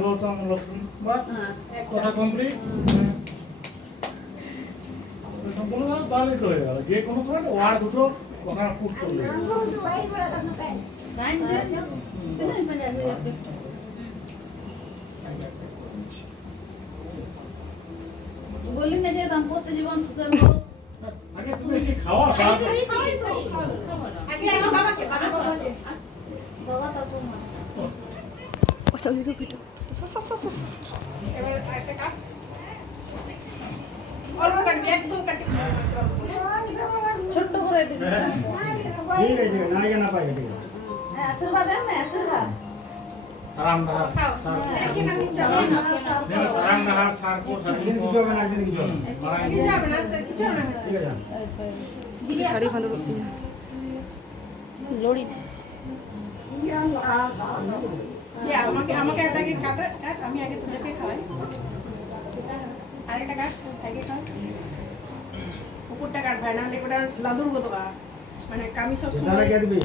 গৌতম লক্ষ্মী বাস কথা কমপ্লিট সম্পূর্ণ তাহলেই তো হয়ে গেল যে কোনো সময় ওয়ার্ড দুটো ওখানে পুট করলে বললি না যে দাম্পত্য জীবন সুখের আগে তুমি কি খাওয়া আগে বাবাকে বাবা তা তোমার ওটা দিকে পিটো এবার একটা কাট অল্প কাটবি একদম কাটবি ছোট করে দিবি ঠিক আছে না জানা পাই ঠিক আছে হ্যাঁ আশীর্বাদ দেন না আশীর্বাদ আরাম দাও খাও দেখি না আমি চলো আরাম দাও সার কো সার দিন কিছু হবে না একদিন কিছু হবে কি যাবে না কিছু না ঠিক আছে শাড়ি বাঁধা করতে লড়ি আমাকে একটা আগে কাটা আমি আগে তোদেরকে খাওয়াই আরেকটা কাট আগে খাও কুকুরটা কাট ভাই না লেকোটা লাদুর গো তো মানে কামি সব সময় দাদা কে দিবি